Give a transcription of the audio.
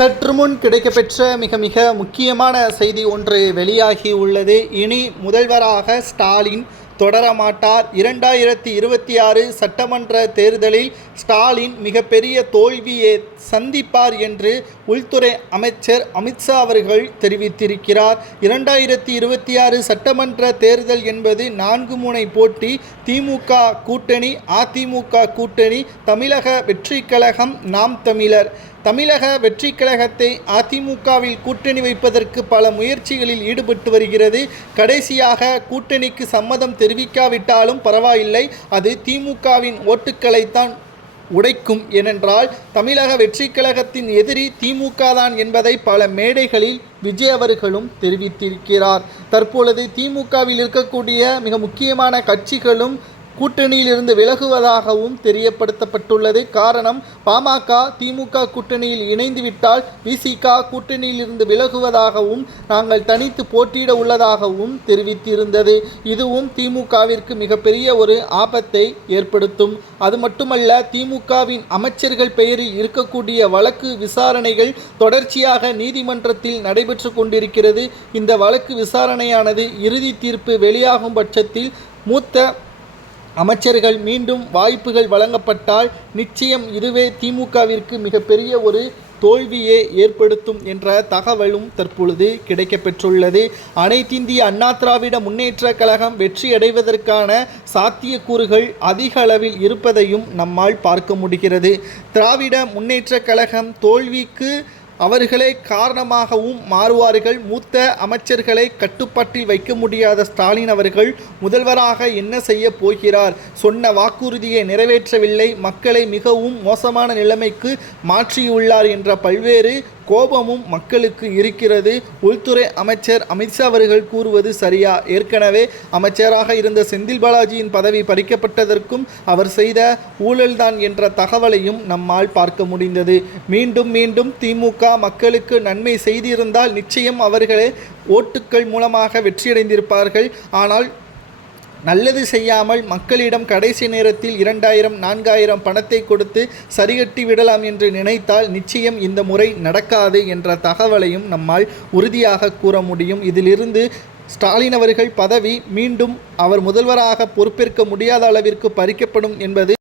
சற்று முன் கிடைக்கப்பெற்ற மிக முக்கியமான செய்தி ஒன்று வெளியாகி உள்ளது. இனி முதல்வராக ஸ்டாலின் தொடரமாட்டார். 2026 சட்டமன்ற தேர்தலில் ஸ்டாலின் மிகப்பெரிய தோல்வியை சந்திப்பார் என்று உள்துறை அமைச்சர் அமித்ஷா அவர்கள் தெரிவித்திருக்கிறார். 2026 சட்டமன்ற தேர்தல் என்பது 4 முனை போட்டி. திமுக கூட்டணி, அதிமுக கூட்டணி, தமிழக வெற்றி கழகம், நாம் தமிழர். தமிழக வெற்றி கழகத்தை அதிமுகவில் கூட்டணி வைப்பதற்கு பல முயற்சிகளில் ஈடுபட்டு வருகிறது. கடைசியாக கூட்டணிக்கு சம்மதம் தெரிவிக்காவிட்டாலும் பரவாயில்லை, அது திமுகவின் ஓட்டுக்களைத்தான் உடைக்கும். ஏனென்றால் தமிழக வெற்றி கழகத்தின் எதிரி திமுக தான் என்பதை பல மேடைகளில் விஜய் அவர்களும் தெரிவித்திருக்கிறார். தற்பொழுது திமுகவில் இருக்கக்கூடிய மிக முக்கியமான கட்சிகளும் கூட்டணியிலிருந்து விலகுவதாகவும் தெரியப்படுத்தப்பட்டுள்ளது. காரணம், பாமக திமுக கூட்டணியில் இணைந்துவிட்டால் விசிக கூட்டணியிலிருந்து விலகுவதாகவும் நாங்கள் தனித்து போட்டியிட உள்ளதாகவும் தெரிவித்திருந்தது. இதுவும் திமுகவிற்கு மிகப்பெரிய ஒரு ஆபத்தை ஏற்படுத்தும். அது மட்டுமல்ல, திமுகவின் அமைச்சர்கள் பெயரில் இருக்கக்கூடிய வழக்கு விசாரணைகள் தொடர்ச்சியாக நீதிமன்றத்தில் நடைபெற்று கொண்டிருக்கிறது. இந்த வழக்கு விசாரணையானது இறுதி தீர்ப்பு வெளியாகும் பட்சத்தில் மூத்த அமைச்சர்கள் மீண்டும் வாய்ப்புகள் வழங்கப்பட்டால் நிச்சயம் இதுவே திமுகவிற்கு மிகப்பெரிய ஒரு தோல்வியை ஏற்படுத்தும் என்ற தகவலும் தற்பொழுது கிடைக்கப்பெற்றுள்ளது. அனைத்திந்திய அண்ணா திராவிட முன்னேற்ற கழகம் வெற்றியடைவதற்கான சாத்தியக்கூறுகள் அதிக அளவில் இருப்பதையும் நம்மால் பார்க்க முடிகிறது. திராவிட முன்னேற்ற கழகம் தோல்விக்கு அவர்களே காரணமாகவும் மாறுவார்கள். மூத்த அமைச்சர்களை கட்டுப்பாட்டில் வைக்க முடியாத ஸ்டாலின் அவர்கள் முதல்வராக என்ன செய்ய போகிறார்? சொன்ன வாக்குறுதியை நிறைவேற்றவில்லை, மக்களை மிகவும் மோசமான நிலைமைக்கு மாற்றியுள்ளார் என்ற பல்வேறு கோபமும் மக்களுக்கு இருக்கிறது. உள்துறை அமைச்சர் அமித்ஷா அவர்கள் கூறுவது சரியா? ஏற்கனவே அமைச்சராக இருந்த செந்தில் பாலாஜியின் பதவி பறிக்கப்பட்டதற்கும் அவர் செய்த ஊழல்தான் என்ற தகவலையும் நம்மால் பார்க்க முடிந்தது. மீண்டும் திமுக மக்களுக்கு நன்மை செய்திருந்தால் நிச்சயம் அவர்களே ஓட்டுக்கள் மூலமாக வெற்றியடைந்திருப்பார்கள். ஆனால் நல்லது செய்யாமல் மக்களிடம் கடைசி நேரத்தில் 2000 4000 பணத்தை கொடுத்து சரிகட்டி விடலாம் என்று நினைத்தால் நிச்சயம் இந்த முறை நடக்காது என்ற தகவலையும் நம்மால் உறுதியாக கூற முடியும். இதிலிருந்து ஸ்டாலின் அவர்கள் பதவி மீண்டும் அவர் முதல்வராக பொறுப்பேற்க முடியாத அளவிற்கு பறிக்கப்படும் என்பது